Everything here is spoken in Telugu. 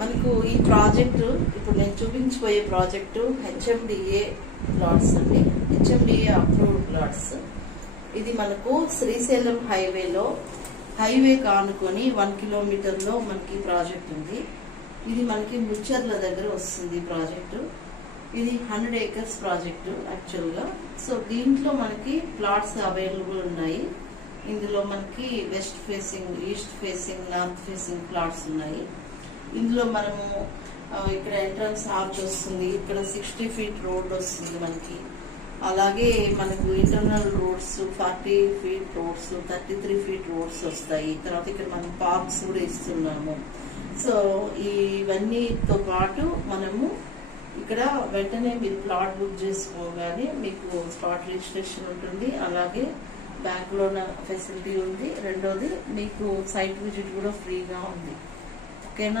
మనకు ఈ ప్రాజెక్టు ఇప్పుడు నేను చూపించబోయే ప్రాజెక్టు హెచ్ఎండిఏ ప్లాట్స్ అండి. HMDA approved plots. ఇది మనకు శ్రీశైలం హైవే కానుకొని 1 కిలోమీటర్లో మనకి ప్రాజెక్ట్ ఉంది. ఇది మనకి ముచ్చర్ల దగ్గర వస్తుంది ప్రాజెక్టు. ఇది 100 acres ప్రాజెక్టు యాక్చువల్గా. సో దీంట్లో మనకి ప్లాట్స్ అవైలబుల్ ఉన్నాయి. ఇందులో మనకి west facing, east facing, north facing plots ఉన్నాయి. ఇందులో మనము ఇక్కడ ఎంట్రన్స్ ఆర్చ్ వస్తుంది, ఇక్కడ 60 feet రోడ్ వస్తుంది మనకి. అలాగే మనకు internal roads 40 feet roads, 33 feet roads వస్తాయి. తర్వాత ఇక్కడ మనం పార్క్స్ కూడా ఇస్తున్నాము. సో ఇవన్నీతో పాటు మనము ఇక్కడ వెంటనే మీరు ప్లాట్ బుక్ చేసుకోగానే మీకు స్పాట్ రిజిస్ట్రేషన్ ఉంటుంది. అలాగే బ్యాంక్ లోన్ ఫెసిలిటీ ఉంది. రెండోది మీకు సైట్ విజిట్ కూడా ఫ్రీగా ఉంది. ఓకేనా?